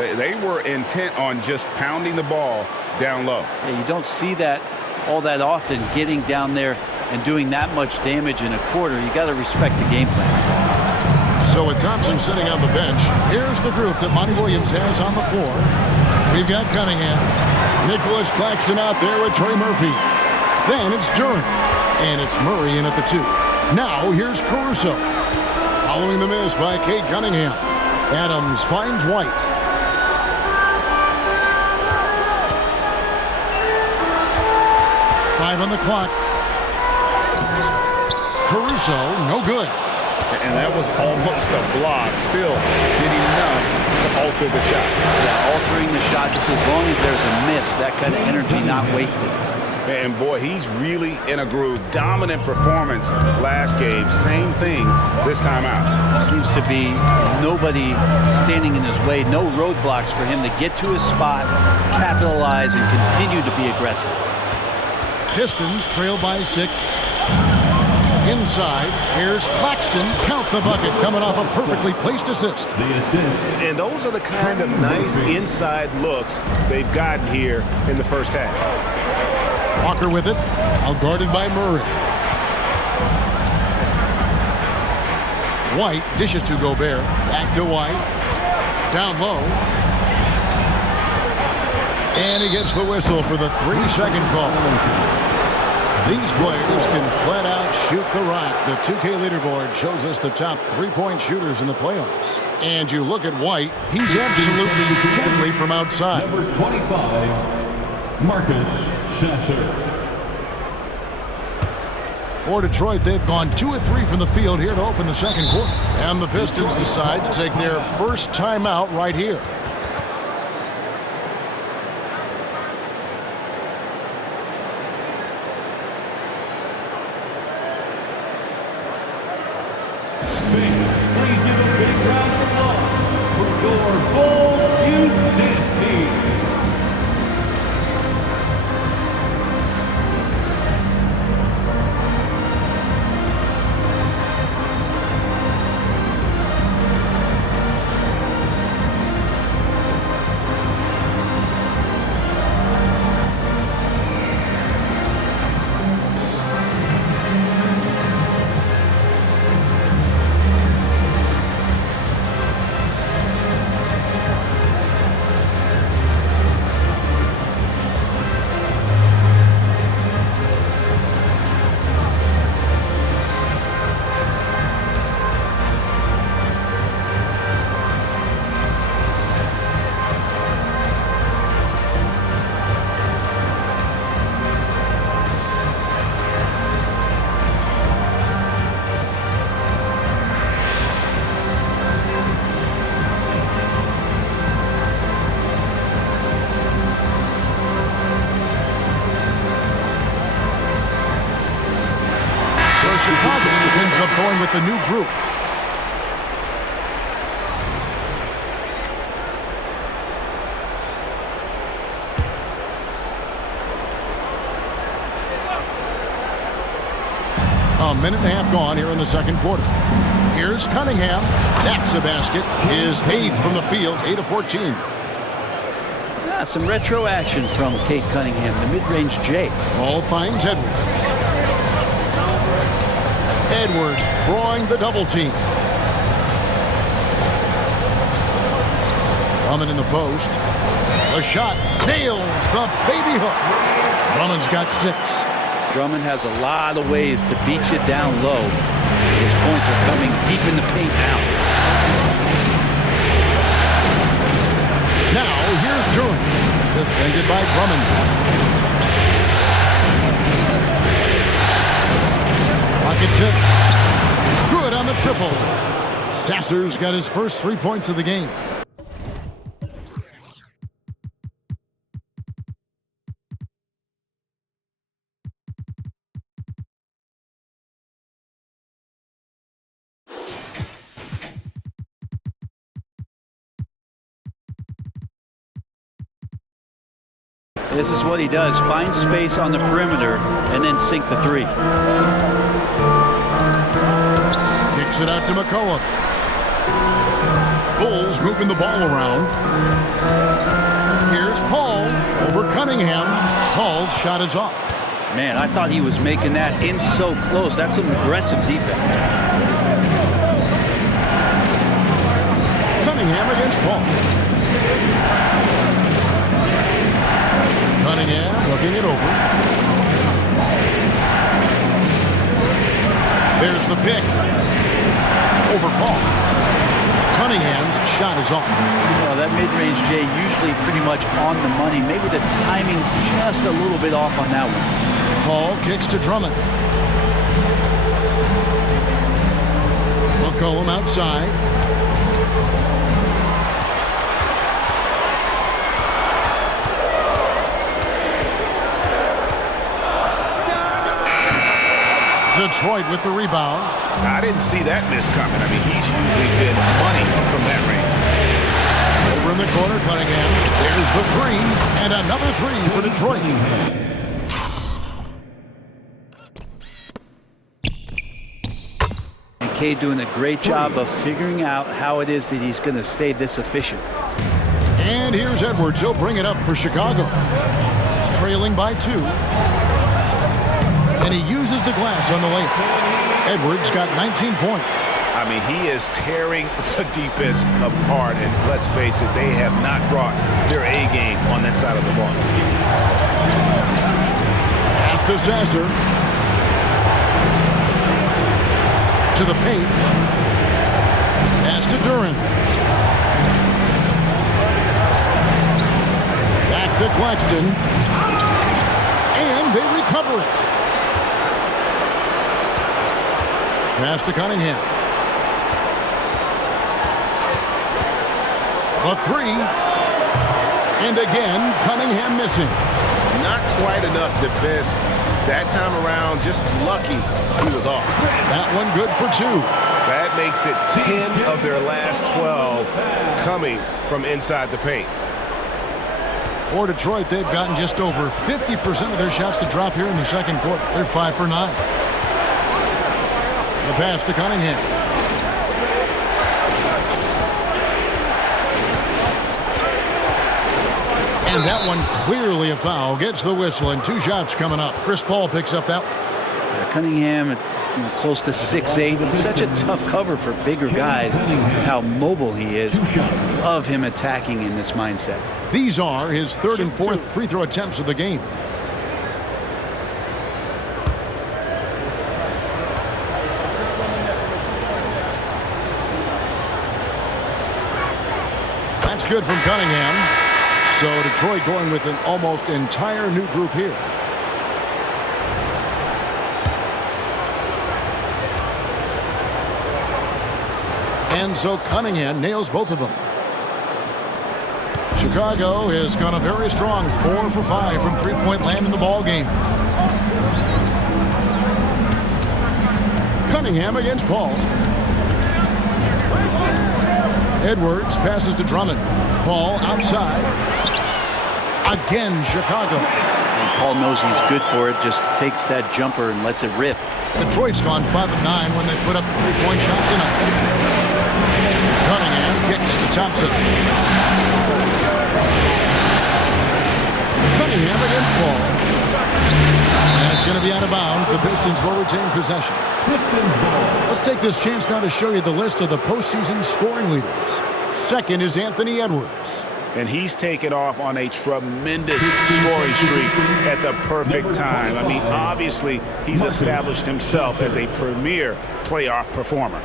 They were intent on just pounding the ball down low. Yeah, you don't see that all that often, getting down there and doing that much damage in a quarter. You got to respect the game plan. So with Thompson sitting on the bench, here's the group that Monty Williams has on the floor. We've got Cunningham, Nicholas Claxton out there with Trey Murphy. Then it's Duren, and it's Murray in at the 2. Now here's Caruso. Following the miss by Cade Cunningham. Adams finds White. Five on the clock. Caruso, no good. And that was almost a block. Still did enough to alter the shot. Yeah, altering the shot, just as long as there's a miss, that kind of energy not wasted. And boy, he's really in a groove. Dominant performance last game. Same thing this time out. Seems to be nobody standing in his way. No roadblocks for him to get to his spot, capitalize, and continue to be aggressive. Pistons trail by 6. Inside, here's Claxton. Count the bucket, coming off a perfectly placed assist. And those are the kind of nice inside looks they've gotten here in the first half. Walker with it, out guarded by Murray. White dishes to Gobert. Back to White. Down low. And he gets the whistle for the 3-second call. These players can flat out shoot the rock. The 2K leaderboard shows us the top 3-point shooters in the playoffs. And you look at White, he's absolutely deadly from outside. Number 25, Marcus Sasser. For Detroit, they've gone 2 of 3 from the field here to open the second quarter. And the Pistons decide to take their first timeout right here. Please give a big round of applause for your Bulls Houston team. Chicago ends up going with the new group. A minute and a half gone here in the second quarter. Here's Cunningham. That's a basket. His 8th from the field, 8 of 14. Some retro action from Cade Cunningham, the mid-range J. Ball finds Edwards. Edwards drawing the double team. Drummond in the post. The shot nails the baby hook. Drummond's got 6. Drummond has a lot of ways to beat you down low. His points are coming deep in the paint now. Now here's Duren, defended by Drummond. Rockets hits. Good on the triple. Sasser's got his first 3 points of the game. This is what he does. Find space on the perimeter and then sink the 3. Kicks it out to McCollum. Bulls moving the ball around. Paul over Cunningham. Paul's shot is off. Man, I thought he was making that in so close. That's some aggressive defense. Cunningham against Paul. Cunningham looking it over. There's the pick. Over Paul. Cunningham's shot is off. Well, that mid-range, Jay, usually pretty much on the money. Maybe the timing just a little bit off on that one. Paul kicks to Drummond. McCollum outside. Detroit with the rebound. I didn't see that miss coming. I mean, he's usually been money from that range. Over in the corner, Cunningham. There's the three, and another three for Detroit. K doing a great job of figuring out how it is that he's going to stay this efficient. And here's Edwards. He'll bring it up for Chicago. Trailing by 2. And he uses the glass on the layup. Edwards got 19 points. I mean, he is tearing the defense apart. And let's face it, they have not brought their A game on that side of the ball. Pass to Sasser. To the paint. Pass to Duren. Back to Claxton. And they recover it. Pass to Cunningham. The three. And again, Cunningham missing. Not quite enough defense that time around. Just lucky he was off. That one good for 2. That makes it 10 of their last 12 coming from inside the paint. For Detroit, they've gotten just over 50% of their shots to drop here in the second quarter. They're 5 for 9. The pass to Cunningham. And that one clearly a foul. Gets the whistle, and 2 shots coming up. Chris Paul picks up that one. Cunningham, close to 6'8". He's such a tough cover for bigger guys. How mobile he is. Love him attacking in this mindset. These are his 3rd and 4th free throw attempts of the game. That's good from Cunningham. So Detroit going with an almost entire new group here. And so Cunningham nails both of them. Chicago has gone a very strong 4 for 5 from three-point land in the ball game. Cunningham against Paul. Edwards passes to Drummond. Paul outside. Again, Chicago. And Paul knows he's good for it. Just takes that jumper and lets it rip. Detroit's gone 5 of 9 when they put up the three-point shot tonight. Cunningham kicks to Thompson. Cunningham against Paul. And it's going to be out of bounds. The Pistons will retain possession. Let's take this chance now to show you the list of the postseason scoring leaders. Second is Anthony Edwards. And he's taken off on a tremendous scoring streak at the perfect time. I mean, obviously, he's established himself as a premier playoff performer.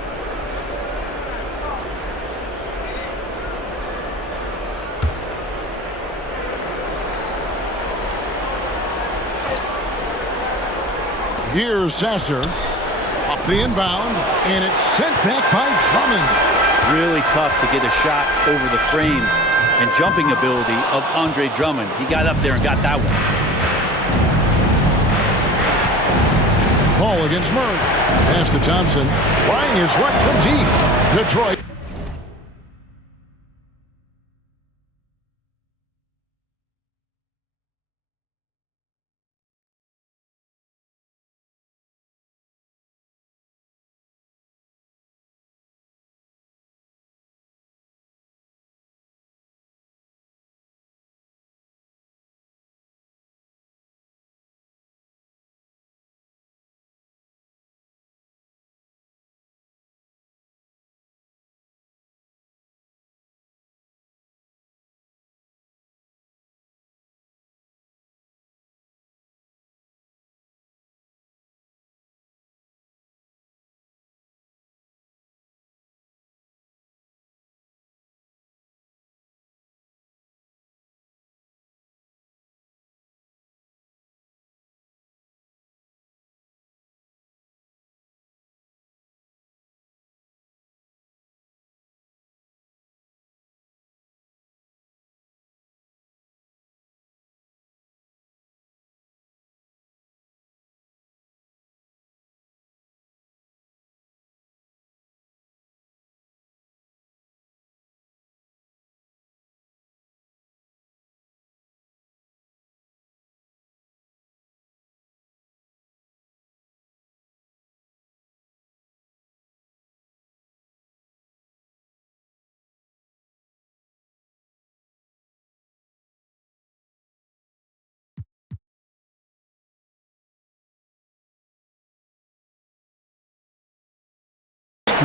Here's Sasser off the inbound, and it's sent back by Drummond. Really tough to get a shot over the frame and jumping ability of Andre Drummond. He got up there and got that one. Paul against Murray. Pass to Thompson. Flying his right from deep. Detroit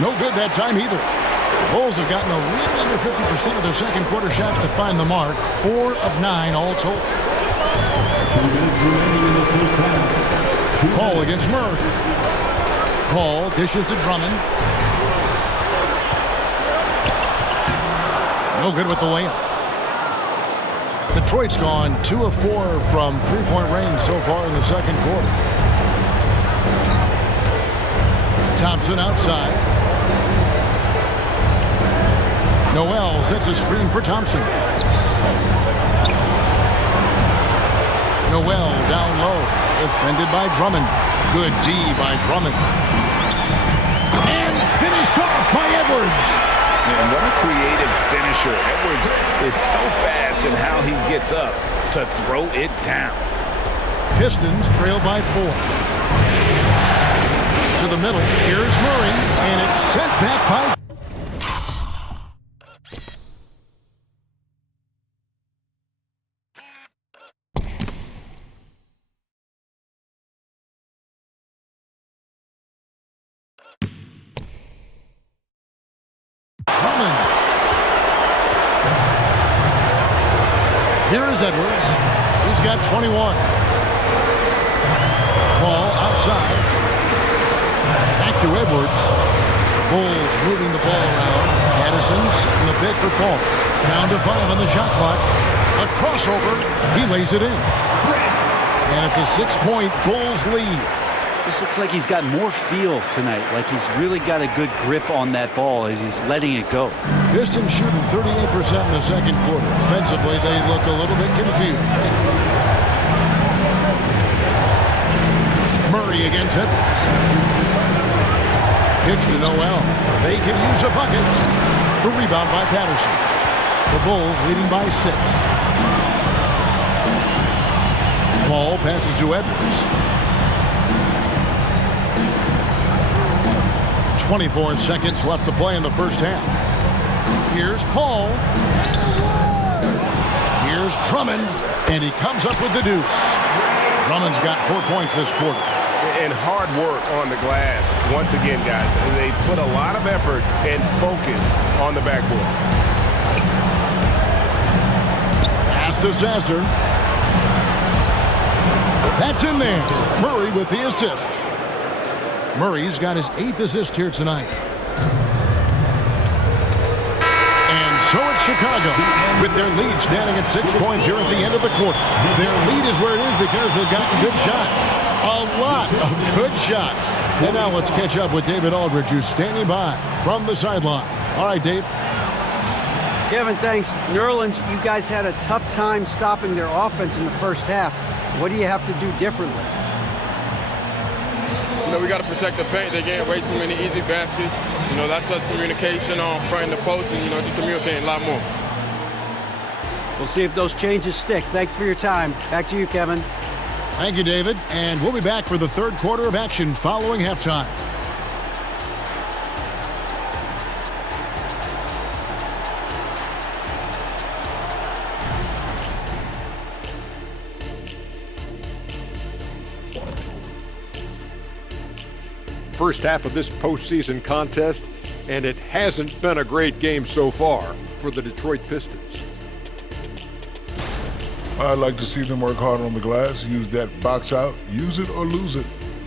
No good that time either. Bulls have gotten a little under 50% of their second quarter shots to find the mark. 4 of 9 all told. 2 minutes remaining in the first half. Paul against Murray. Paul dishes to Drummond. No good with the layup. Detroit's gone 2 of 4 from three-point range so far in the second quarter. Thompson outside. Noel sets a screen for Thompson. Noel down low. Defended by Drummond. Good D by Drummond. And finished off by Edwards. And what a creative finisher. Edwards is so fast in how he gets up to throw it down. Pistons trail by 4. To the middle. Here's Murray. And it's sent back by... Drummond. Here is Edwards. He's got 21. Paul outside. Back to Edwards. Bulls moving the ball around. Addison's in the pick for Paul. Down to 5 on the shot clock. A crossover. He lays it in. And it's a 6-point Bulls lead. This looks like he's got more feel tonight, like he's really got a good grip on that ball as he's letting it go. Pistons shooting 38% in the second quarter. Offensively, they look a little bit confused. Murray against Edwards. Kicks to Noel. They can use a bucket. The rebound by Patterson. The Bulls leading by 6. Paul passes to Edwards. 24 seconds left to play in the first half. Here's Paul. Here's Drummond. And he comes up with the deuce. Drummond's got 4 points this quarter. And hard work on the glass. Once again, guys, they put a lot of effort and focus on the backboard. Pass to Sasser. That's in there. Murray with the assist. Murray's got his 8th assist here tonight. And so it's Chicago with their lead standing at 6 points here at the end of the quarter. Their lead is where it is because they've gotten good shots. A lot of good shots. And now let's catch up with David Aldridge, who's standing by from the sideline. All right, Dave. Kevin, thanks. New Orleans, you guys had a tough time stopping their offense in the first half. What do you have to do differently? You know, we got to protect the paint. They're getting way too many easy baskets. You know, that's us communication on front of the post and, you know, just communicating a lot more. We'll see if those changes stick. Thanks for your time. Back to you, Kevin. Thank you, David. And we'll be back for the third quarter of action following halftime. First half of this postseason contest, and it hasn't been a great game so far for the Detroit Pistons. I'd like to see them work hard on the glass, use that box out, use it or lose it.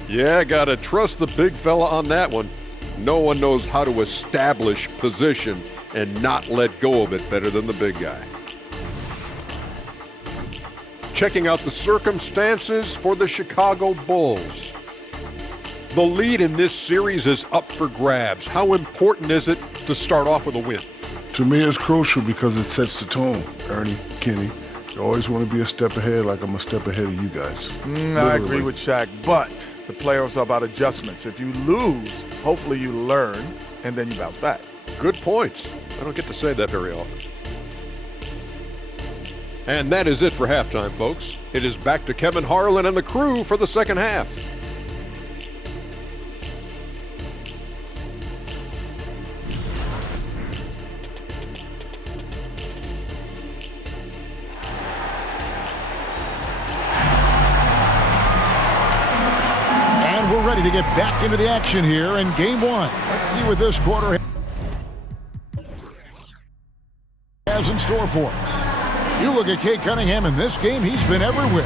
Yeah, gotta trust the big fella on that one. No one knows how to establish position and not let go of it better than the big guy. Checking out the circumstances for the Chicago Bulls. The lead in this series is up for grabs. How important is it to start off with a win? To me, it's crucial because it sets the tone. Ernie, Kenny, you always want to be a step ahead like I'm a step ahead of you guys. I agree with Shaq, but the playoffs are about adjustments. If you lose, hopefully you learn, and then you bounce back. Good points. I don't get to say that very often. And that is it for halftime, folks. It is back to Kevin Harlan and the crew for the second half. ready to get back into the action here in game one. Let's see what this quarter has in store for us. You look at Cade Cunningham in this game, he's been everywhere.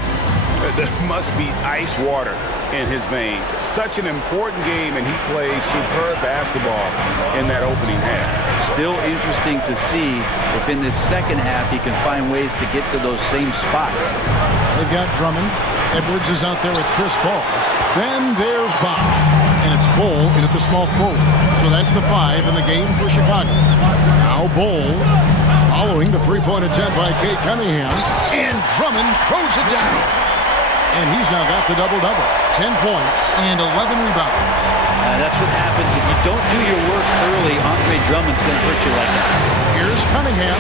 There must be ice water in his veins. Such an important game, and he plays superb basketball in that opening half. Still interesting to see if in this second half he can find ways to get to those same spots. They've got Drummond. Edwards is out there with Chris Paul. Then there's Bosch. And it's Bull in at the small forward. So that's the 5 in the game for Chicago. Now Bull following the three-point attempt by Cade Cunningham. And Drummond throws it down. And he's now got the double-double. 10 points and 11 rebounds. That's what happens if you don't do your work early. Andre Drummond's going to hurt you like that. Here's Cunningham.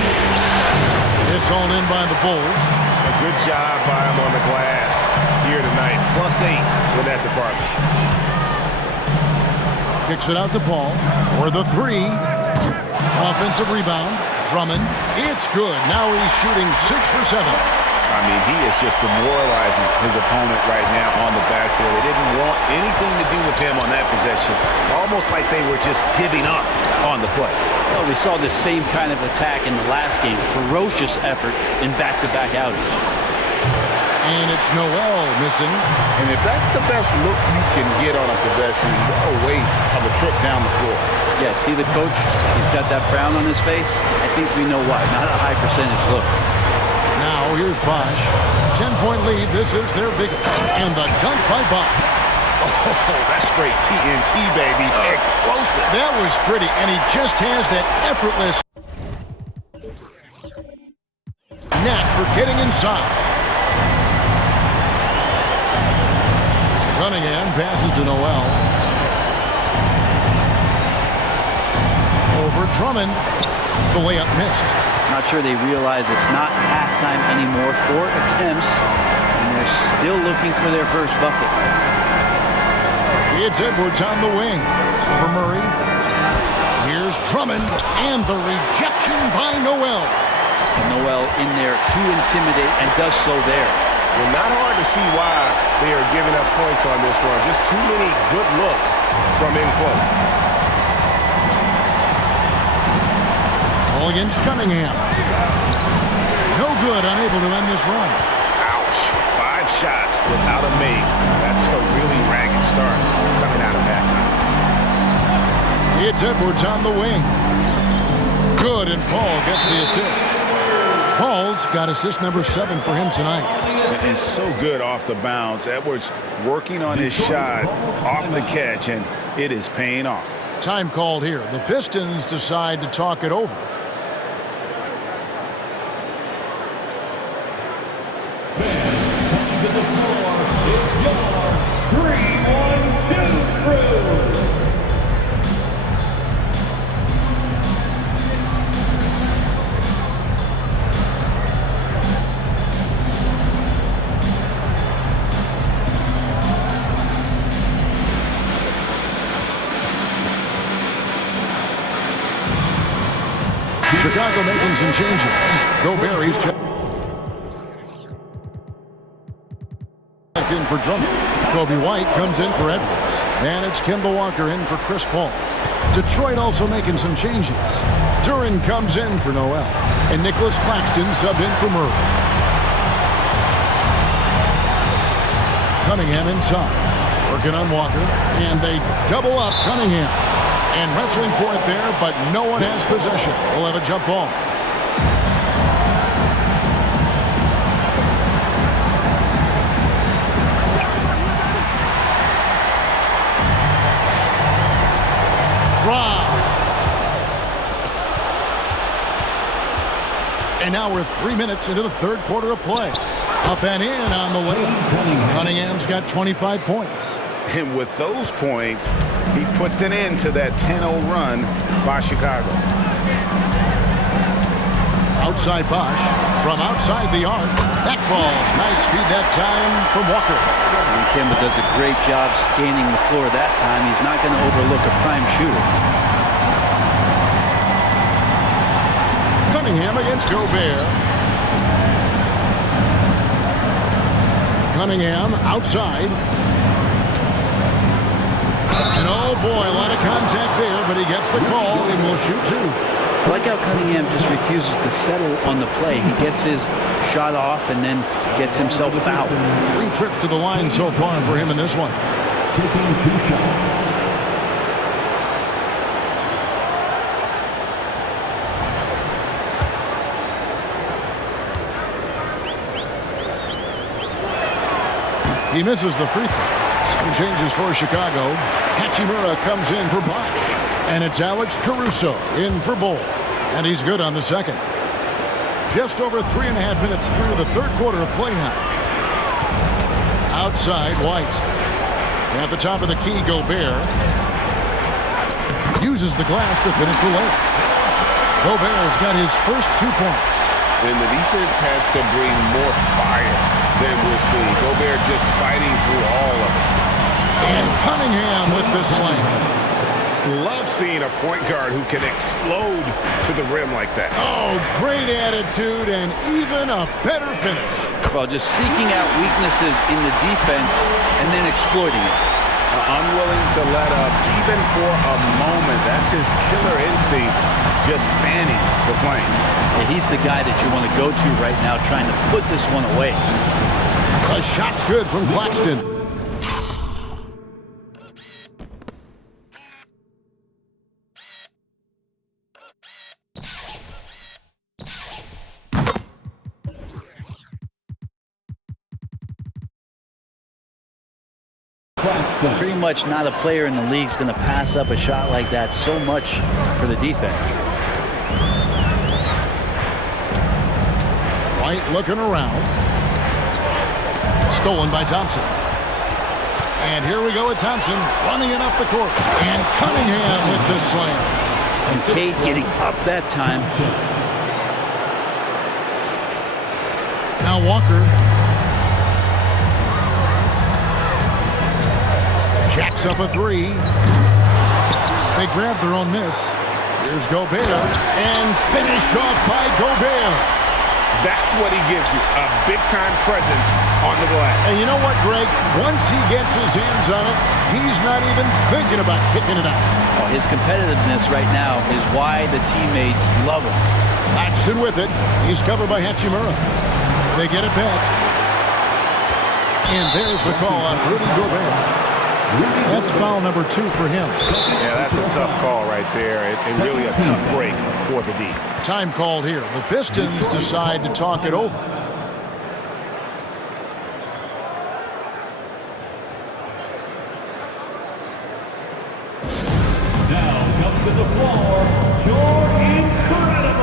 It's all in by the Bulls. A good job by him on the glass here tonight. +8 for that department. Kicks it out to Paul for the 3. Offensive rebound. Drummond. It's good. Now he's shooting 6 for 7. I mean, he is just demoralizing his opponent right now on the backboard. They didn't want anything to do with him on that possession. Almost like they were just giving up on the play. Well, we saw the same kind of attack in the last game. Ferocious effort in back-to-back outage. And it's Noel missing. And if that's the best look you can get on a possession, what a waste of a trip down the floor. Yeah, see the coach? He's got that frown on his face. I think we know why. Not a high percentage look. Now here's Bosch. 10-point lead. This is their biggest. And the dunk by Bosch. Oh, that's straight TNT, baby. Explosive. That was pretty. And he just has that effortless knack for getting inside. Cunningham passes to Noel. Over Drummond. The layup missed. Not sure they realize it's not halftime anymore. 4 attempts, and they're still looking for their first bucket. It's Edwards on the wing. For Murray. Here's Drummond, and the rejection by Noel. Noel in there to intimidate, and does so there. Well, not hard to see why they are giving up points on this one. Just too many good looks from in close. Ball against Cunningham. No good, unable to end this run. Ouch. 5 shots without a make. That's a really ragged start coming out of halftime. It's Edwards on the wing. Good, and Paul gets the assist. Paul's got assist number 7 for him tonight. And so good off the bounce. Edwards working on his shot off the catch, and it is paying off. Time called here. The Pistons decide to talk it over. To the floor, it's your 3-1-2 crew. Chicago making some changes. Gobert's check in for Drummond. Kobe White comes in for Edwards. And it's Kemba Walker in for Chris Paul. Detroit also making some changes. Duren comes in for Noel. And Nicholas Claxton subbed in for Murray. Cunningham inside. Working on Walker. And they double up Cunningham. And wrestling for it there, but no one has possession. We'll have a jump ball. And now we're 3 minutes into the third quarter of play. Up and in on the way. Cunningham's got 25 points. And with those points, he puts an end to that 10-0 run by Chicago. Outside Bosch. From outside the arc. That falls. Nice feed that time from Walker. And Kemba does a great job scanning the floor that time. He's not going to overlook a prime shooter. Cunningham against Gobert. Cunningham outside. And oh boy, a lot of contact there, but he gets the call and will shoot two. I like how Cunningham just refuses to settle on the play. He gets his shot off and then gets himself fouled. 3 trips to the line so far for him in this one. Taking 2 shots. He misses the free throw. Some changes for Chicago. Hachimura comes in for Bosch. And it's Alex Caruso in for Bull. And he's good on the second. Just over 3.5 minutes through the third quarter of play now. Outside, White. At the top of the key, Gobert. Uses the glass to finish the layup. Gobert's got his first 2 points. And the defense has to bring more fire than we'll see. Gobert just fighting through all of it. And Cunningham with the slam. Love seeing a point guard who can explode to the rim like that. Oh, great attitude and even a better finish. Well, just seeking out weaknesses in the defense and then exploiting it. Unwilling to let up even for a moment. That's his killer instinct, just fanning the flame. Yeah, he's the guy that you want to go to right now trying to put this one away. A shot's good from Claxton. Pretty much not a player in the league is going to pass up a shot like that so much for the defense. White looking around. Stolen by Thompson. And here we go with Thompson running it up the court. And Cunningham with the slam. And Cade getting up that time. Now Walker. Jacks up a 3. They grab their own miss. Here's Gobert. And finished off by Gobert. That's what he gives you, a big-time presence on the glass. And you know what, Greg? Once he gets his hands on it, he's not even thinking about kicking it out. Oh, his competitiveness right now is why the teammates love him. Paxton with it. He's covered by Hachimura. They get it back. And there's the call on Rudy Gobert. That's foul number 2 for him. Yeah, that's a tough call right there. And really a tough break for the D. Time called here. The Pistons decide to talk it over. Now comes to the floor, your incredible.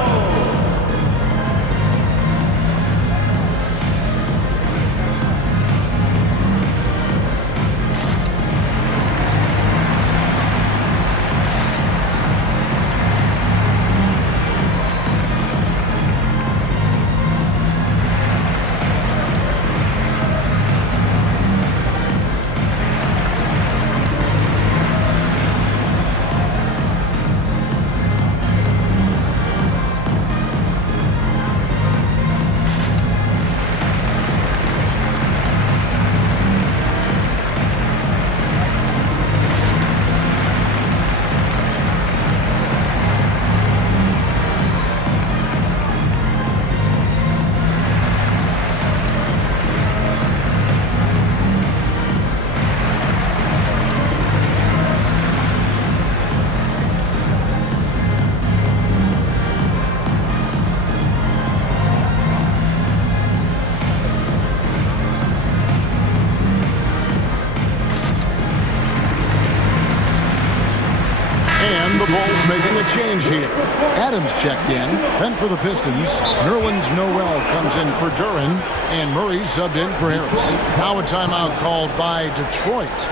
The Bulls making a change here. Adams checked in. Then for the Pistons, Nerlens Noel comes in for Duren, and Murray subbed in for Harris. Now a timeout called by Detroit.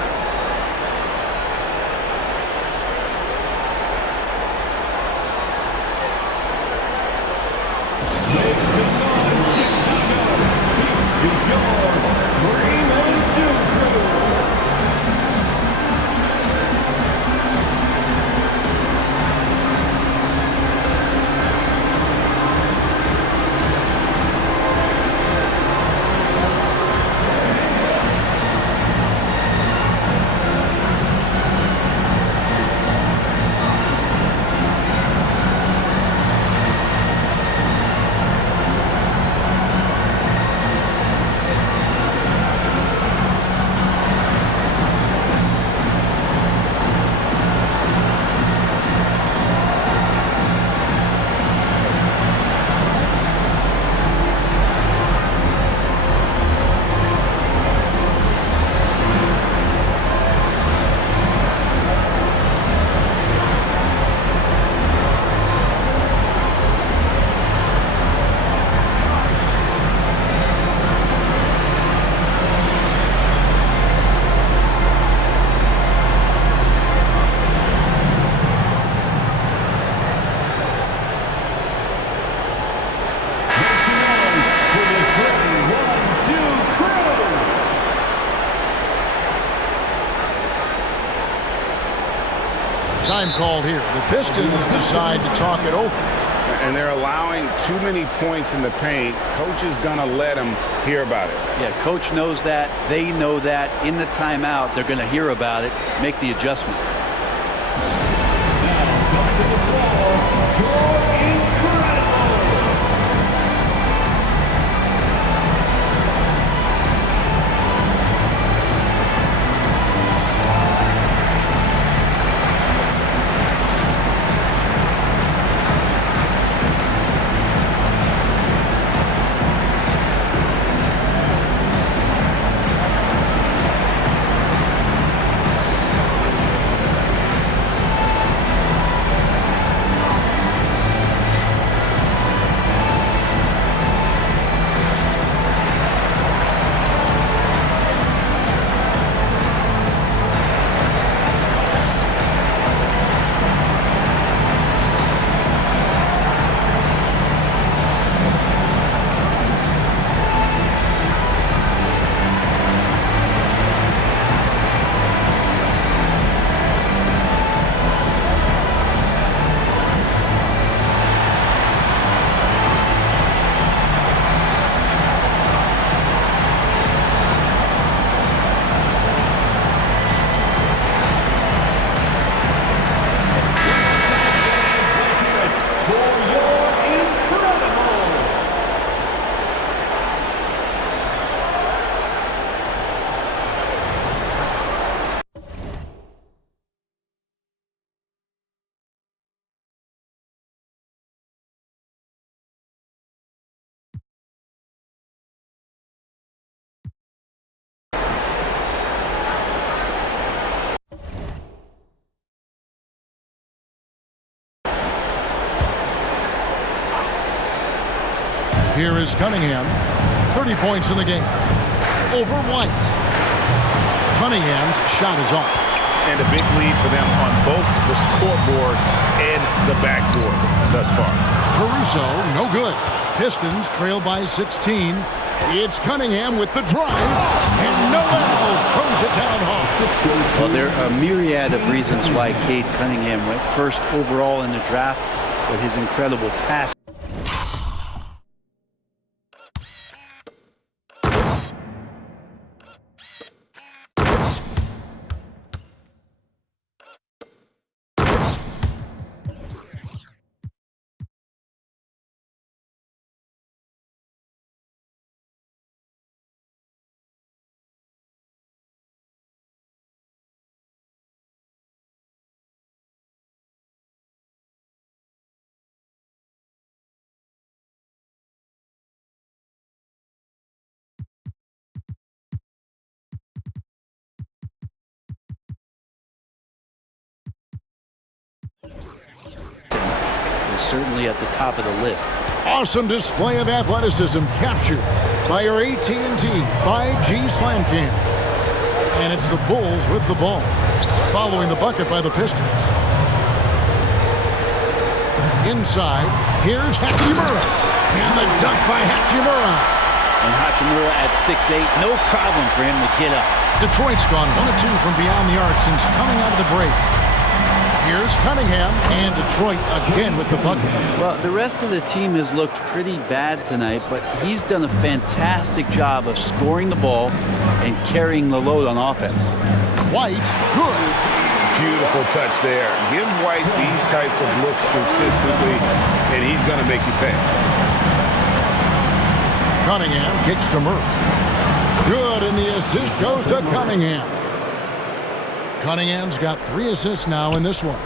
Time called here. The Pistons decide to talk it over. And they're allowing too many points in the paint. Coach is going to let them hear about it. Yeah, coach knows that. They know that. In the timeout, they're going to hear about it, make the adjustment. Here is Cunningham. 30 points in the game. Over White. Cunningham's shot is off. And a big lead for them on both the scoreboard and the backboard thus far. Caruso, no good. Pistons trail by 16. It's Cunningham with the drive. And Noel throws it down hard. Well, there are a myriad of reasons why Cade Cunningham went first overall in the draft, but his incredible pass. Is certainly at the top of the list. Awesome display of athleticism captured by your AT&T 5G Slam Cam. And it's the Bulls with the ball, following the bucket by the Pistons. Inside, here's Hachimura. And the dunk by Hachimura. And Hachimura at 6'8", no problem for him to get up. Detroit's gone 1-2 from beyond the arc since coming out of the break. Here's Cunningham, and Detroit again with the bucket. Well, the rest of the team has looked pretty bad tonight, but he's done a fantastic job of scoring the ball and carrying the load on offense. White, good. Beautiful touch there. Give White these types of looks consistently, and he's going to make you pay. Cunningham kicks to Murray. Good, and the assist goes to Cunningham. Cunningham's got 3 assists now in this one.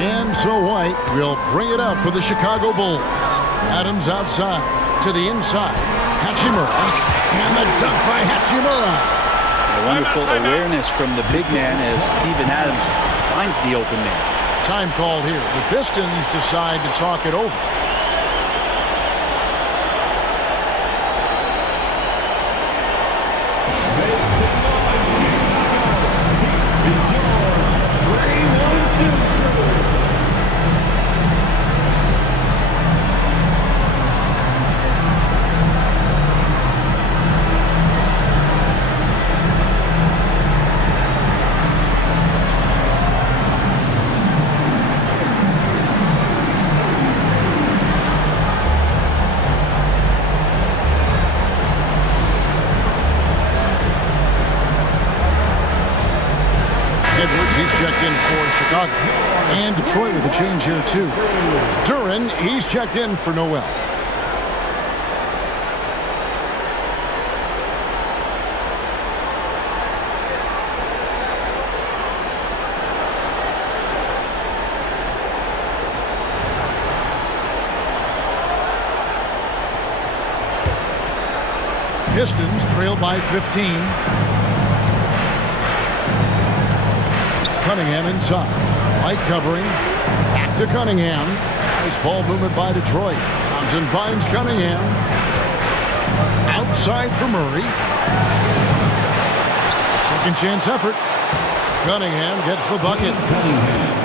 And so White will bring it up for the Chicago Bulls. Adams outside to the inside. Hachimura. And the dunk by Hachimura. A wonderful awareness from the big man as Steven Adams finds the open man. Time called here. The Pistons decide to talk it over. checked in for Chicago. And Detroit with a change here, too. Duren, he's checked in for Noel. Pistons trail by 15. Cunningham inside. Light covering. Back to Cunningham. Nice ball movement by Detroit. Thompson finds Cunningham. Outside for Murray. Second chance effort. Cunningham gets the bucket.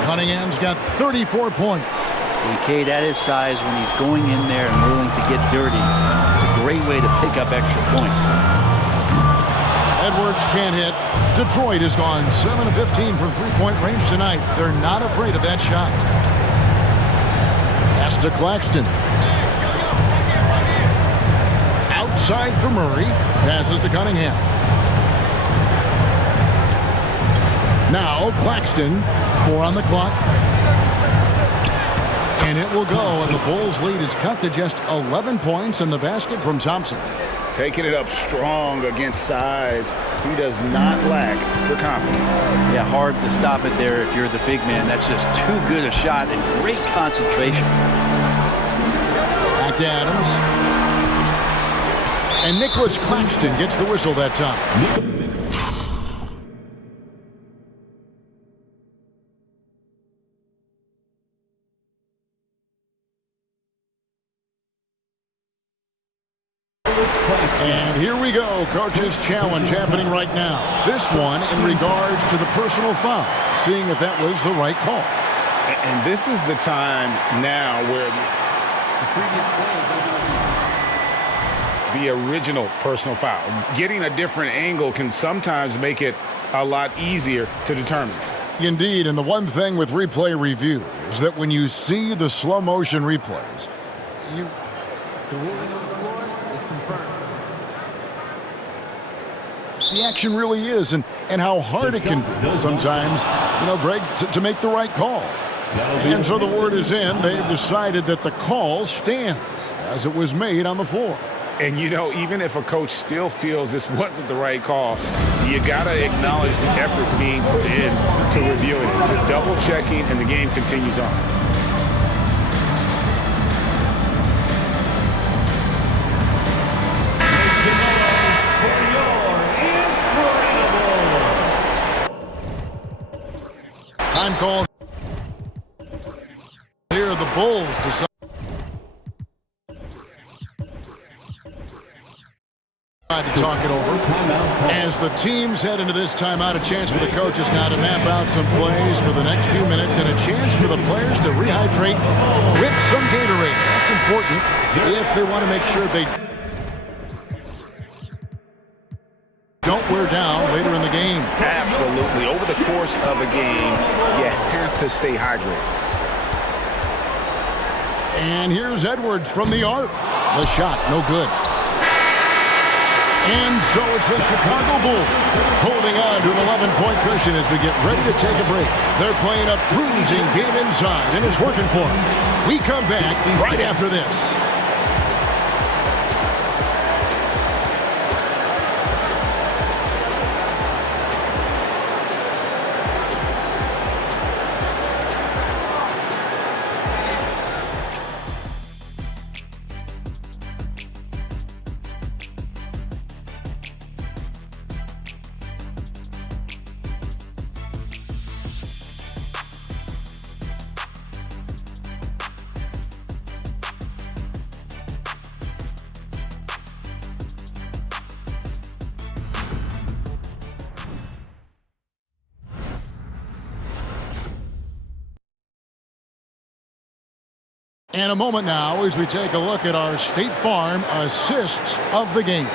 Cunningham's got 34 points. And Cade, at his size, when he's going in there and willing to get dirty, it's a great way to pick up extra points. Edwards can't hit. Detroit has gone 7 of 15 from three-point range tonight. They're not afraid of that shot. Pass to Claxton. Outside for Murray. Passes to Cunningham. Now Claxton. 4 on the clock. And it will go, and the Bulls' lead is cut to just 11 points in the basket from Thompson. Taking it up strong against size. He does not lack for confidence. Yeah, hard to stop it there if you're the big man. That's just too good a shot and great concentration. Back to Adams. And Nicholas Claxton gets the whistle that time. And here we go, coach's challenge happening right now. This one in regards to the personal foul, seeing if that was the right call. And this is the time now where the original personal foul. Getting a different angle can sometimes make it a lot easier to determine. Indeed, and the one thing with replay review is that when you see the slow motion replays, The ruling on the floor is confirmed. the action really is and how hard it can be sometimes, Greg, to make the right call. And so the word is in. They've decided that the call stands as it was made on the floor. And, even if a coach still feels this wasn't the right call, you got to acknowledge the effort being put in to reviewing it. The double checking, and the game continues on. Time called. Here the Bulls decide to talk it over. As the teams head into this timeout, a chance for the coaches now to map out some plays for the next few minutes and a chance for the players to rehydrate with some Gatorade. That's important if they want to make sure they don't wear down later in the game. Absolutely. Over the course of a game, you have to stay hydrated. And here's Edwards from the arc. The shot, no good. And so it's the Chicago Bulls holding on to an 11-point cushion as we get ready to take a break. They're playing a cruising game inside, and it's working for them. We come back right after this. And a moment now as we take a look at our State Farm assists of the game.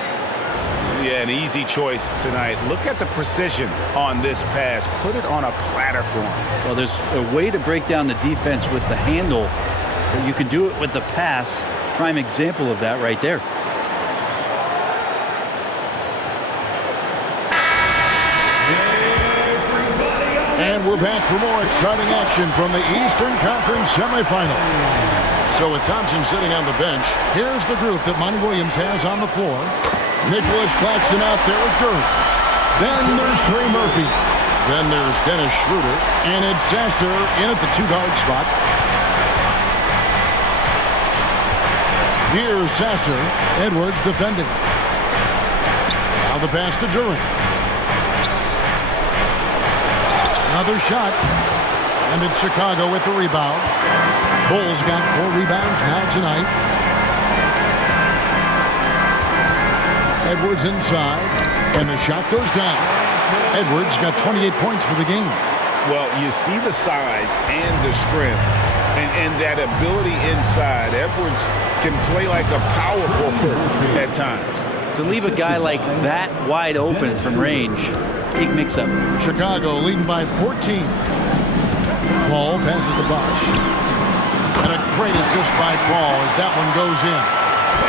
Yeah, an easy choice tonight. Look at the precision on this pass. Put it on a platter for him. Well, there's a way to break down the defense with the handle, but you can do it with the pass. Prime example of that right there. And And we're back for more exciting action from the Eastern Conference semifinals. So with Thompson sitting on the bench, here's the group that Monty Williams has on the floor. Nicholas Claxton out there with Duren. Then there's Trey Murphy. Then there's Dennis Schroeder. And it's Sasser in at the 2-guard spot. Here's Sasser. Edwards defending. Now the pass to Duren. Another shot. And it's Chicago with the rebound. Bulls got 4 rebounds now tonight. Edwards inside. And the shot goes down. Edwards got 28 points for the game. Well, you see the size and the strength and that ability inside. Edwards can play like a power forward at times. To leave a guy like that wide open from range, big mix-up. Chicago leading by 14. Paul passes to Bosch. And a great assist by Paul as that one goes in.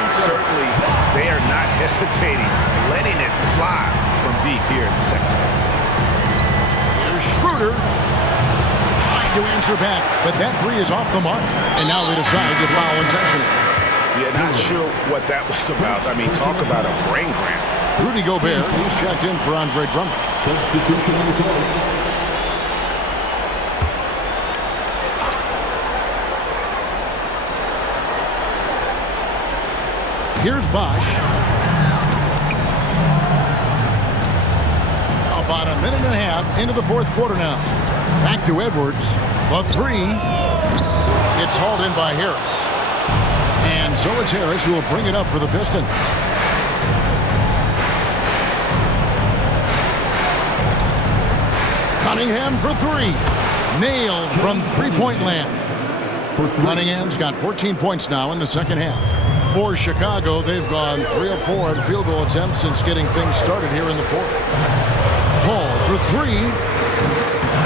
And certainly they are not hesitating, letting it fly from deep here in the second half. Here's Schroeder trying to answer back, but that 3 is off the mark. And now they decide to foul intentionally. Yeah, not sure what that was about. I mean, talk about a brain cramp. Rudy Gobert, he's checked in for Andre Drummond. Here's Bosch. About a minute and a half into the fourth quarter now. Back to Edwards. The 3. It's hauled in by Harris. And so it's Harris who will bring it up for the Pistons. Cunningham for 3. Nailed from three-point land. Cunningham's got 14 points now in the second half. For Chicago, they've gone 3 of 4 on field goal attempts since getting things started here in the fourth. Paul for 3.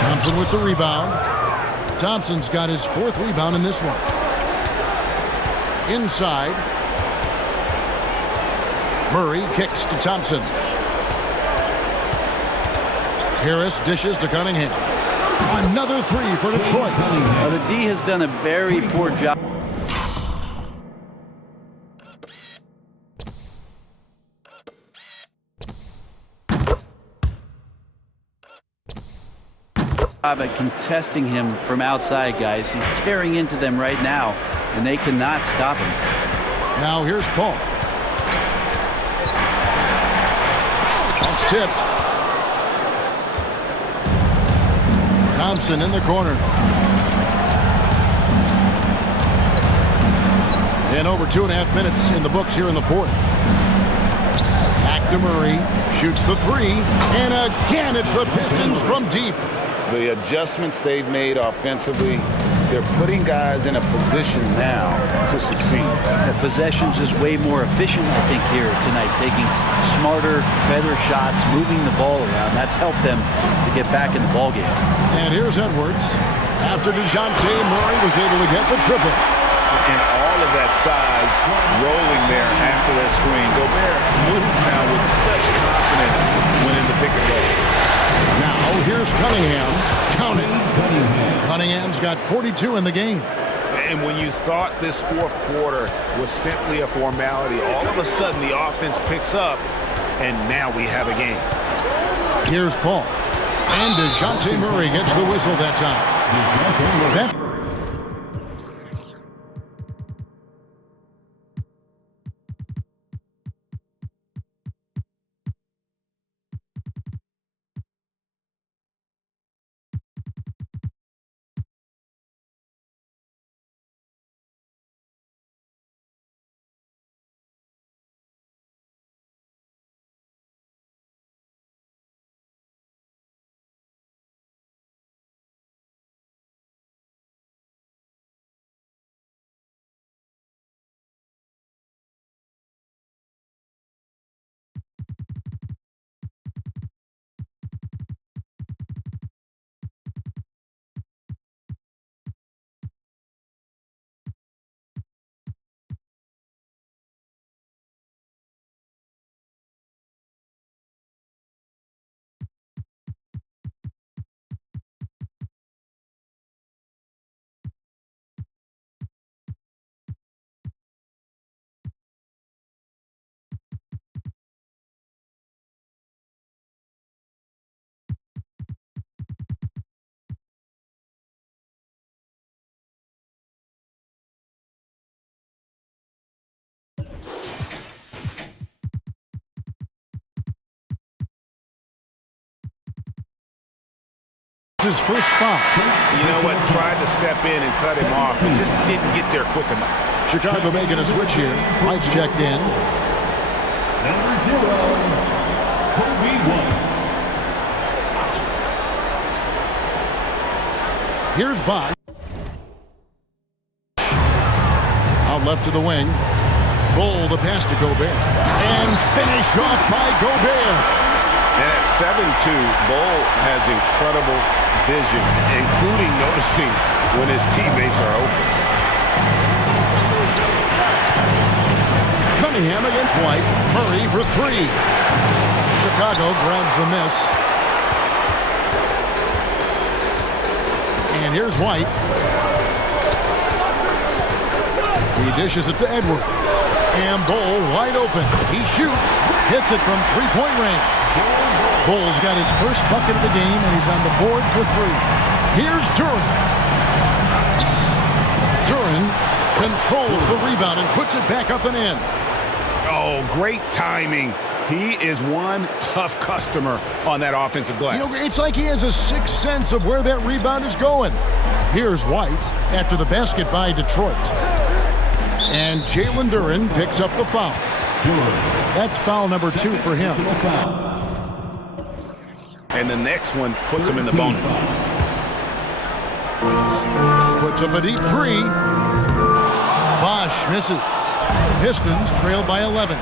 Thompson with the rebound. Thompson's got his 4th rebound in this one. Inside. Murray kicks to Thompson. Harris dishes to Cunningham. Another 3 for Detroit. Well, the D has done a very poor job. At contesting him from outside, guys. He's tearing into them right now, and they cannot stop him. Now here's Paul. That's tipped. Thompson in the corner. And over 2.5 minutes in the books here in the fourth. Back to Murray. Shoots the 3. And again, it's the Pistons from deep. The adjustments they've made offensively, they're putting guys in a position now to succeed. The possession's just way more efficient, I think, here tonight, taking smarter, better shots, moving the ball around. That's helped them to get back in the ballgame. And here's Edwards. After DeJounte Murray was able to get the triple. And all of that size rolling there after that screen. Gobert moves now with such confidence when in the pick and roll. Now here's Cunningham. Count it. Cunningham's got 42 in the game. And when you thought this fourth quarter was simply a formality, all of a sudden the offense picks up, and now we have a game. Here's Paul. And DeJounte Murray gets the whistle that time. His first foul. You know what? Tried to step in and cut him off, but just didn't get there quick enough. Chicago making a switch here. White's checked in. Number 0, Kobe White. Here's Bosch. Out left to the wing. Bull the pass to Gobert. And finished off by Gobert. And at 7'2", Bull has incredible vision, including noticing when his teammates are open. Cunningham against White. Murray for 3. Chicago grabs the miss. And here's White. He dishes it to Edwards. And Bull wide open. He shoots. Hits it from three-point range. Bull's got his first bucket of the game, and he's on the board for 3. Here's Duren. Duren controls the rebound and puts it back up and in. Oh, great timing. He is one tough customer on that offensive glass. You know, it's like he has a sixth sense of where that rebound is going. Here's White after the basket by Detroit. And Jalen Duren picks up the foul. That's foul number 2 for him. And the next one puts him in the bonus. Puts up a deep 3. Bosch misses. Pistons trail by 11.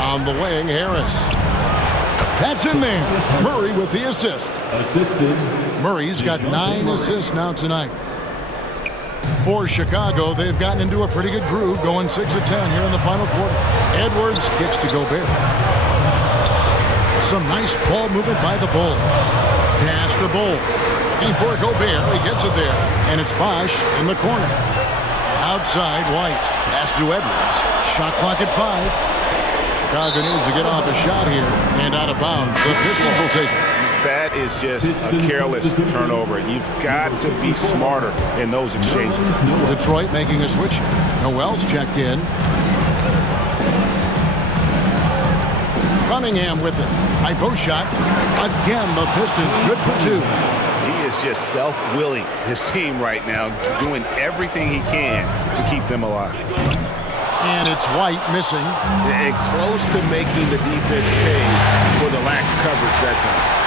On the wing, Harris. That's in there. Murray with the assist. Murray's got 9 assists now tonight. For Chicago, they've gotten into a pretty good groove, going 6 of 10 here in the final quarter. Edwards kicks to Gobert. Some nice ball movement by the Bulls. Pass the Bull. Before Gobert, he gets it there. And it's Bosch in the corner. Outside, White. Pass to Edwards. Shot clock at 5. Chicago needs to get off a shot here. And out of bounds. The Pistons will take it. That is just a careless turnover. You've got to be smarter in those exchanges. Detroit making a switch here. Noel's checked in. Cunningham with it. High post shot. Again, the Pistons good for 2. He is just self-willing his team right now, doing everything he can to keep them alive. And it's White missing. And close to making the defense pay for the lax coverage that time.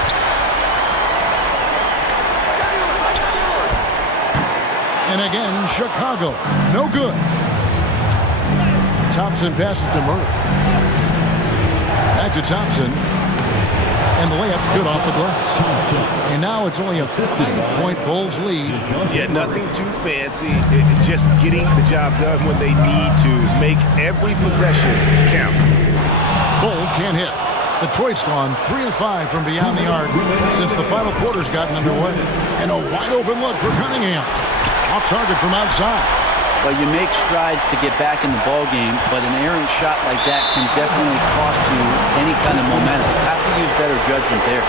And again, Chicago. No good. Thompson passes to Murray. Back to Thompson. And the layup's good off the glass. And now it's only a 5-point Bulls lead. Yeah, nothing too fancy. Just getting the job done when they need to. Make every possession count. Bull can't hit. Detroit's gone 3 of 5 from beyond the arc since the final quarter's gotten underway. And a wide open look for Cunningham. Off target from outside. Well, you make strides to get back in the ball game, but an errant shot like that can definitely cost you any kind of momentum. You have to use better judgment there.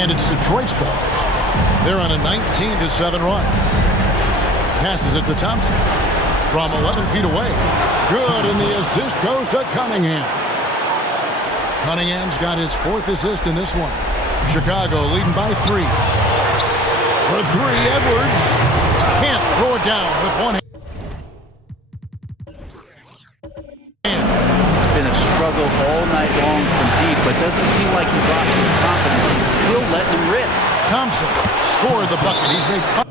And it's Detroit's ball. They're on a 19-7 run. Passes it to Thompson. From 11 feet away. Good, and the assist goes to Cunningham. Cunningham's got his 4th assist in this one. Chicago leading by 3. For 3, Edwards. Can't throw it down with one hand. It's been a struggle all night long from deep, but doesn't seem like he's lost his confidence. He's still letting him rip. Thompson scored the bucket. He's made 5.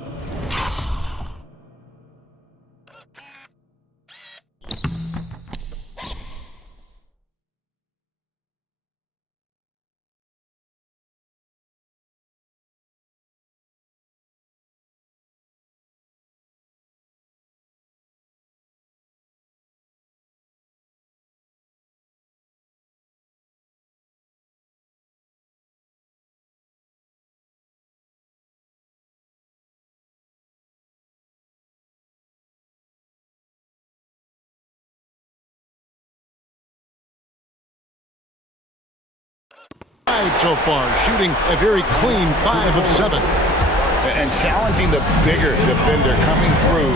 So far, shooting a very clean 5 of 7. and challenging the bigger defender coming through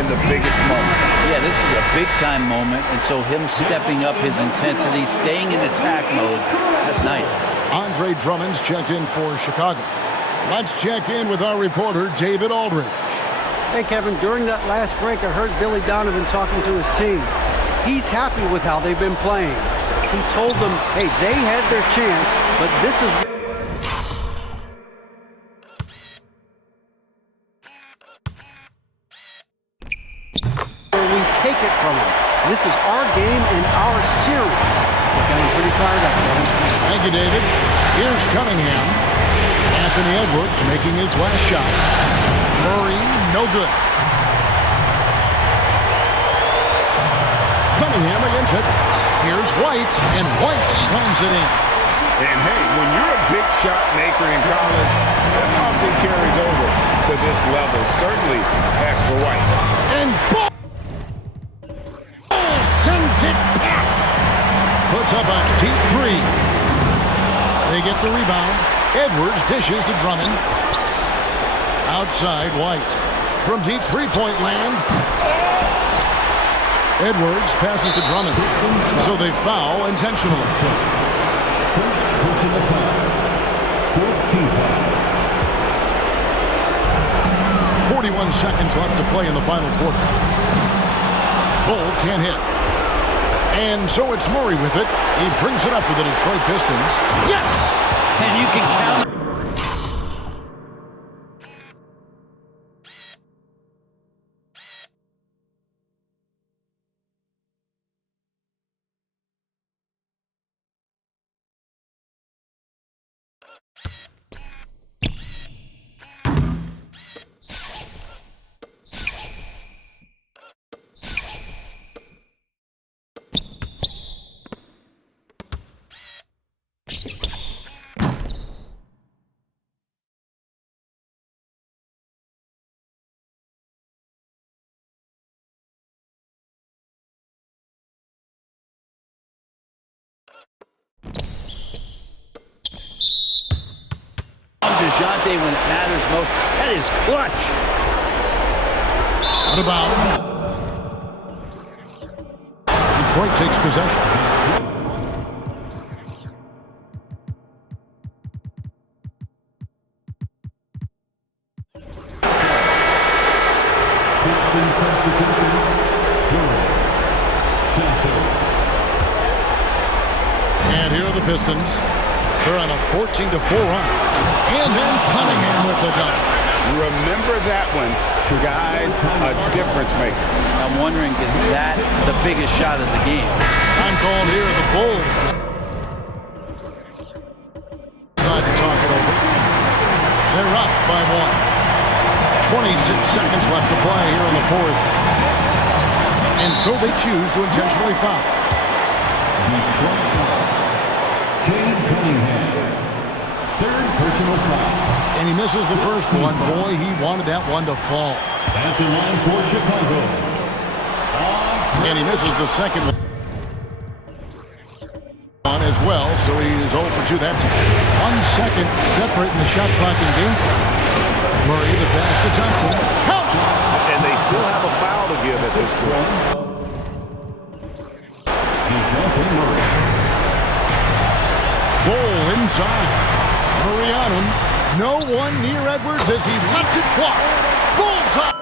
in the biggest moment. Yeah, this is a big-time moment, and so him stepping up his intensity, staying in attack mode, that's nice. Andre Drummond's checked in for Chicago. Let's check in with our reporter, David Aldridge. Hey, Kevin, during that last break, I heard Billy Donovan talking to his team. He's happy with how they've been playing. He told them, hey, they had their chance, but this is where we take it from them. This is our game and our series. He's got me pretty fired up, Kevin. Thank you, David. Here's Cunningham. Anthony Edwards making his last shot. Murray, no good. Cunningham against Edwards. Here's White, and White slams it in. And hey, when you're a big shot maker in college, that often carries over to this level. Certainly as for White. And Ball sends it back. Puts up a deep three. They get the rebound. Edwards dishes to Drummond. Outside, White. From deep three-point land. Edwards passes to Drummond. So they foul intentionally. First personal foul. Fourth team foul. 41 seconds left to play in the final quarter. Bull can't hit. And so it's Murray with it. He brings it up with the Detroit Pistons. Yes! And you can count. DeJounte when it matters most. That is clutch. Out of bounds. Detroit takes possession. Pistons substitution. Duren. And here are the Pistons. They're on a 14-4 run. And then Cunningham with the dunk. Remember that one, guys, a difference maker. I'm wondering, is that the biggest shot of the game? Time called here. The Bulls decide to talk it over. They're up by 1. 26 seconds left to play here in the fourth. And so they choose to intentionally foul. Detroit foul. Cunningham. Third personal foul. And he misses the first one. Boy, he wanted that one to fall. At the line for Chicago. And he misses the second one as well, so he is 0 for 2 that time. 1 second separating the shot clock and game clock. Murray, the pass to Thompson. Count! And they still have a foul to give at this point. DeJounte Murray. Bull inside. Murray on him. No one near Edwards as he lets it fly. Bullseye!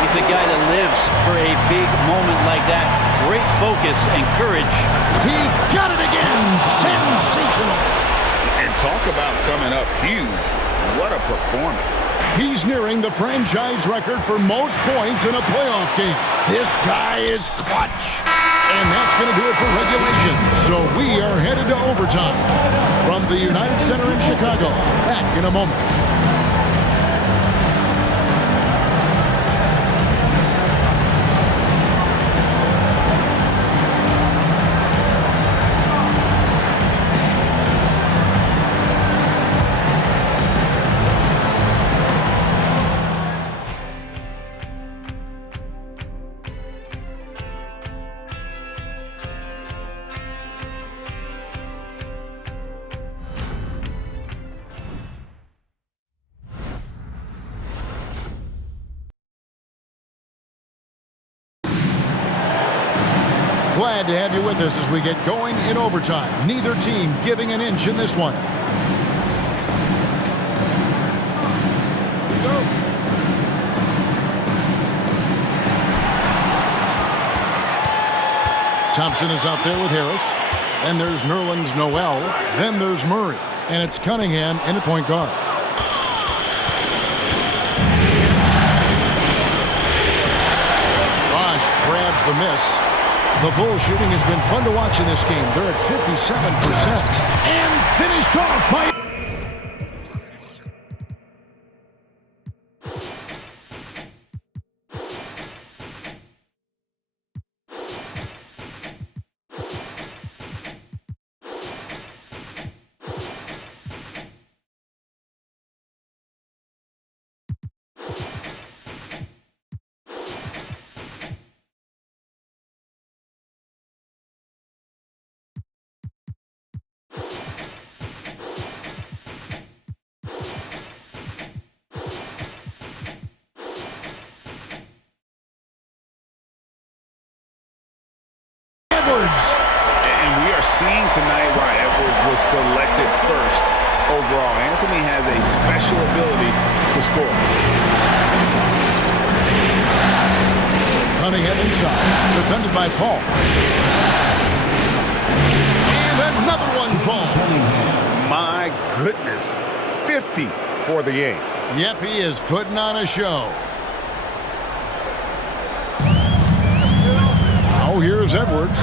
He's a guy that lives for a big moment like that. Great focus and courage. He got it again. Sensational. And talk about coming up huge. What a performance. He's nearing the franchise record for most points in a playoff game. This guy is clutch. And that's going to do it for regulation. So we are headed to overtime from the United Center in Chicago. Back in a moment. Glad to have you with us as we get going in overtime. Neither team giving an inch in this one. Thompson is out there with Harris. Then there's Nerlens Noel. Then there's Murray. And it's Cunningham in at point guard. Bosch grabs the miss. The Bulls shooting has been fun to watch in this game. They're at 57%. And finished off by... And we are seeing tonight why Edwards was selected first overall. Anthony has a special ability to score. Cunningham inside, defended by Paul. And another one falls. My goodness, 50 for the game. Yep, he is putting on a show. Now here's Edwards.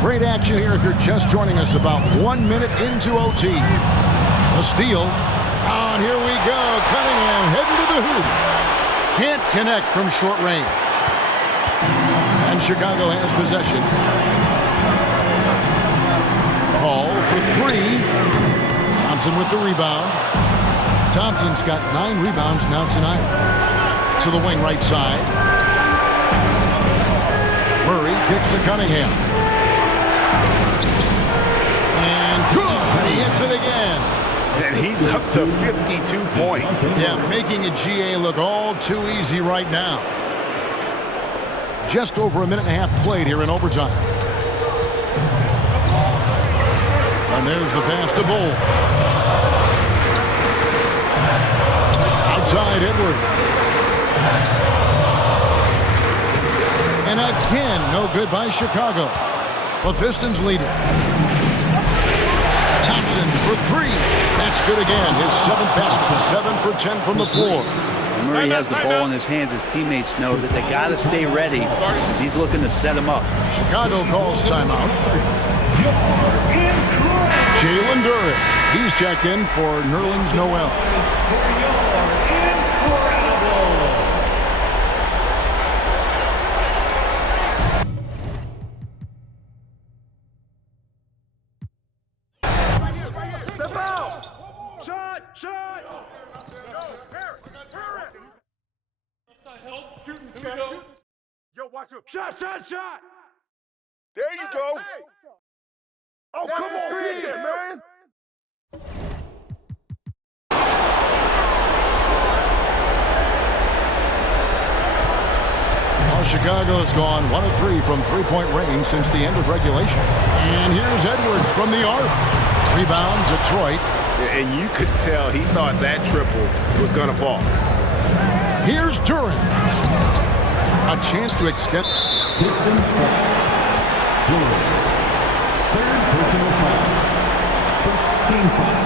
Great action here if you're just joining us about 1 minute into OT. A steal. And here we go. Cunningham heading to the hoop. Can't connect from short range. And Chicago has possession. Paul for three. Thompson with the rebound. Thompson's got 9 rebounds now tonight. To the wing right side. Murray kicks to Cunningham. And good! He hits it again. And he's up to 52 points. Yeah, making a GA look all too easy right now. Just over a minute and a half played here in overtime. And there's the pass to Bull. Outside Edwards. And again, no good by Chicago. The Pistons lead it. Thompson for three. That's good again. His 7th basket. 7 for 10 from the floor. Murray has the ball in his hands. His teammates know that they got to stay ready as he's looking to set him up. Chicago calls timeout. Jalen Duren. He's checked in for Nerlens Noel. Shot! There you go. Hey. Oh, come on, screen there, man. Well, Chicago has gone 1 of 3 from three-point range since the end of regulation. And here's Edwards from the arc. Rebound, Detroit. And you could tell he thought that triple was going to fall. Here's Duren. A chance to extend. Pistons foul. Duren. 3rd personal foul. 1st team foul.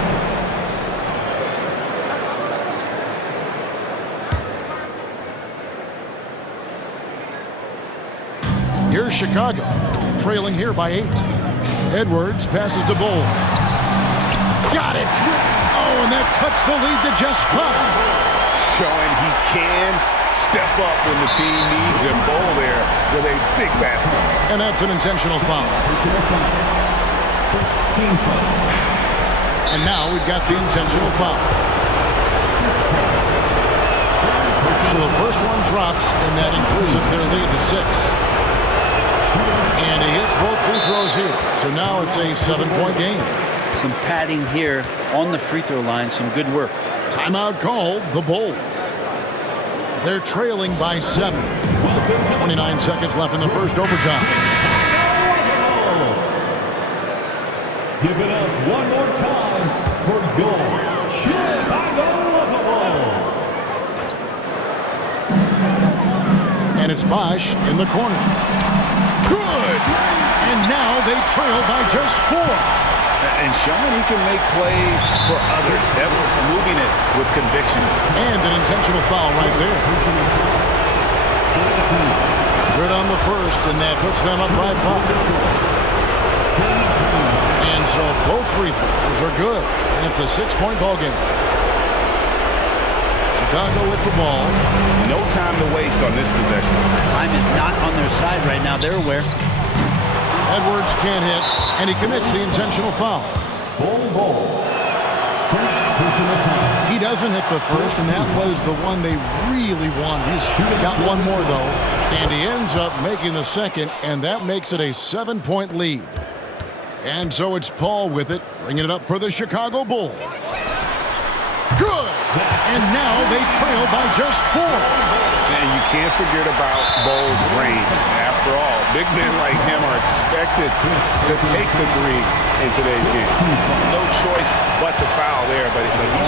Here's Chicago, trailing here by 8. Edwards passes to Bull. Got it! Oh, and that cuts the lead to just 5. Showing he can step up when the team needs him. Bull there with a big basket. And that's an intentional foul. Personal foul. 1st team foul. And now we've got the intentional foul. So the first one drops, and that increases their lead to 6. And he hits both free throws here. So now it's a 7-point game. Some padding here on the free throw line. Some good work. Timeout called, the Bulls. They're trailing by 7. 29 seconds left in the first overtime. Give it up one more time for your Chicago Bulls. And it's Bosch in the corner. Good! And now they trail by just 4. And showing he can make plays for others. That was moving it with conviction. And an intentional foul right there. Good on the first, and that puts them up by 5. And so both free throws are good. And it's a 6-point ball game. Chicago with the ball. No time to waste on this possession. Time is not on their side right now. They're aware. Edwards can't hit, and he commits the intentional foul. First personal foul. He doesn't hit the first, and that was the one they really wanted. He's got one more, though, and he ends up making the second, and that makes it a 7-point lead. And so it's Paul with it, bringing it up for the Chicago Bulls. Good! And now they trail by just 4. And you can't forget about Bulls' range. After all, big men like him are expected to take the 3 in today's game. No choice but to foul there, but he's